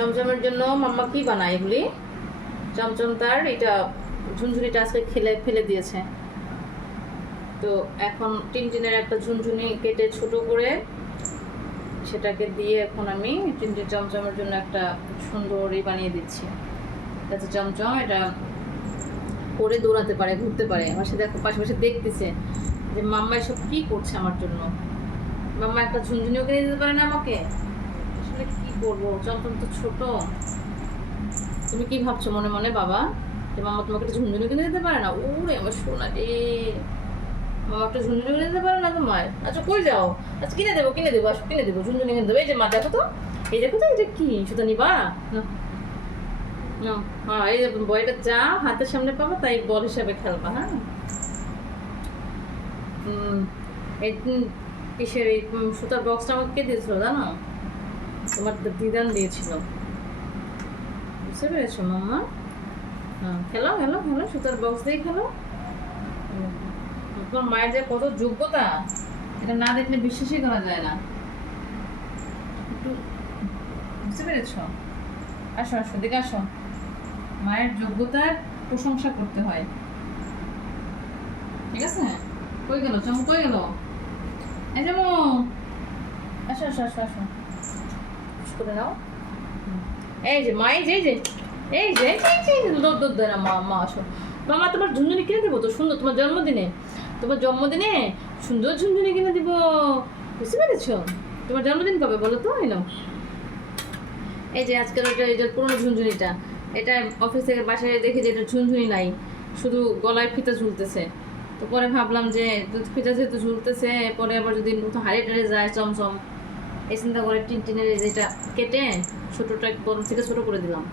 চমচমের জন্য মাম্মা কি বানায় এগুলি? চমচম তার এটা ঝুনঝুনিটা আজকে ফেলে দিয়েছে। তো এখন টিনটিনের একটা ঝুনঝুনি কেটে ছোট করে সেটাকে দিয়ে এখন আমি টিনটিন চমচমের জন্য একটা সুন্দরই বানিয়ে দিচ্ছি, যাতে চমচম এটা করে দৌড়াতে পারে, ঘুরতে পারে। আমার সাথে দেখো পাশাপাশি দেখতেছে যে মাম্মা এসব কি করছে আমার জন্য। মাম্মা একটা ঝুনঝুনিও কিনে দিতে পারে না আমাকে? আসলে কি করবো, চমচম তো ছোট। তুমি কি ভাবছো মনে মনে বাবা, যে মাম্মা তোমাকে একটা ঝুনঝুনি কিনে দিতে পারে না? ওরে আমার সোনা রে, মামা একটা ঝুনঝুনি কিনে দিতে পারে না তোমার? আচ্ছা কই যাও? আচ্ছা কিনে দেবো আসো কিনে দেবো, ঝুনঝুনি কিনে দেবো। এই যে মা দেখো তো, দেখো তো এটা কি, সুতো নিবা না? হ্যাঁ এই যে বইটা যা হাতের সামনে পাবো তাই বল হিসাবে খেলবা। হ্যাঁ এই কিসের এই সুতার বক্সটা আমাকে কে দিয়েছিল জানো? তোমার দিদান দিয়েছিল, বুঝতে পেরেছো মাম্মা? হ্যাঁ খেলো খেলো খেলো, সুতার বক্স দিয়ে খেলো। তোমার মায়ের যে কত যোগ্যতা, এটা না দেখলে বিশ্বাসই করা যায় না। একটু বুঝতে পেরেছ? আসো আসো দেখে আসো, মায়ের যোগ্যতার প্রশংসা করতে হয়, ঠিক আছে? কই গেল চমু, কই গেল? এই যেমন আসো আসো আসো আসো, করে নাও। এই যে মা, এই যে এই যে এই যে দৌড় দেয় না মা, মা আসো। মামা তোমার ঝুনঝুনি কিনে দেবো তো সুন্দর, তোমার জন্মদিনে সুন্দর ঝুনঝুনি কিনে দিব, বুঝতে পেরেছো? তোমার জন্মদিন কবে বলো তো? এলো এই যে আজকাল ওইটা, এই যে পুরোনো ঝুনঝুনিটা, এটা অফিস থেকে বাসায় দেখে যে এটা ঝুনঝুনি নাই, শুধু গলায় ফিতা ঝুলতেছে। তো পরে ভাবলাম যে ফিতা যেহেতু ঝুলতেছে, পরে আবার যদি হারিয়ে টারে যায় চমচম, এই চিন্তা করে টিনটিনের যেটা কেটে ছোটোটা বড় থেকে ছোটো করে দিলাম।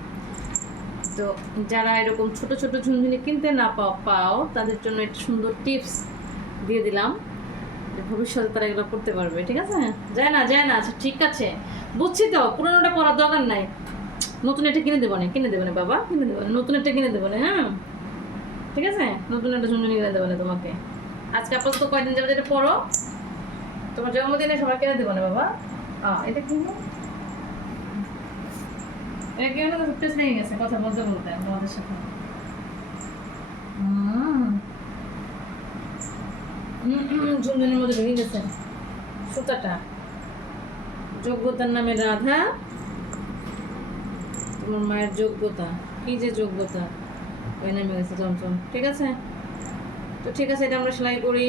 তো যারা এরকম ছোট ছোট ঝুনঝুনি কিনতে না পাও তাদের জন্য একটা সুন্দর টিপস দিয়ে দিলাম, ভবিষ্যতে তারা এগুলো করতে পারবে, ঠিক আছে? যায় না আচ্ছা ঠিক আছে, বুঝছি তো, পুরোনোটা পড়ার দরকার নাই, নতুন একটা কিনে দেবো না বাবা, কিনে দেবো না, নতুন একটা কিনে দেবো না। হ্যাঁ ঠিক আছে, নতুন একটা ঝুনঝুনি কিনে দেবো না তোমাকে। আজকে আপাতত কয়দিন যাবে যেটা পড়ো, তোমার জন্মদিনে সবাই কিনে দেবো না বাবা। এটা কিনে, এটা কি হলো, টেস্ট লেগে গেছে কথা বলতে বলতে তোমাদের সাথে। ঝুনঝুনির মধ্যে ঢুকে গেছে সুতাটা। যোগ্যতার নামে রাধা, তোমার মায়ের যোগ্যতা, কি যে যোগ্যতা, ওই নেমে গেছে চমচম। ঠিক আছে, তো ঠিক আছে, এটা আমরা সেলাই করি,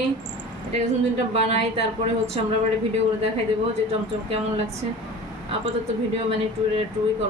এটাকে ঝুনঝুনিটা বানাই, তারপরে হচ্ছে আমরা আবার ভিডিও করে দেখাই দেবো যে চমচম কেমন লাগছে। আপাতত ভিডিও মানে একটু করো।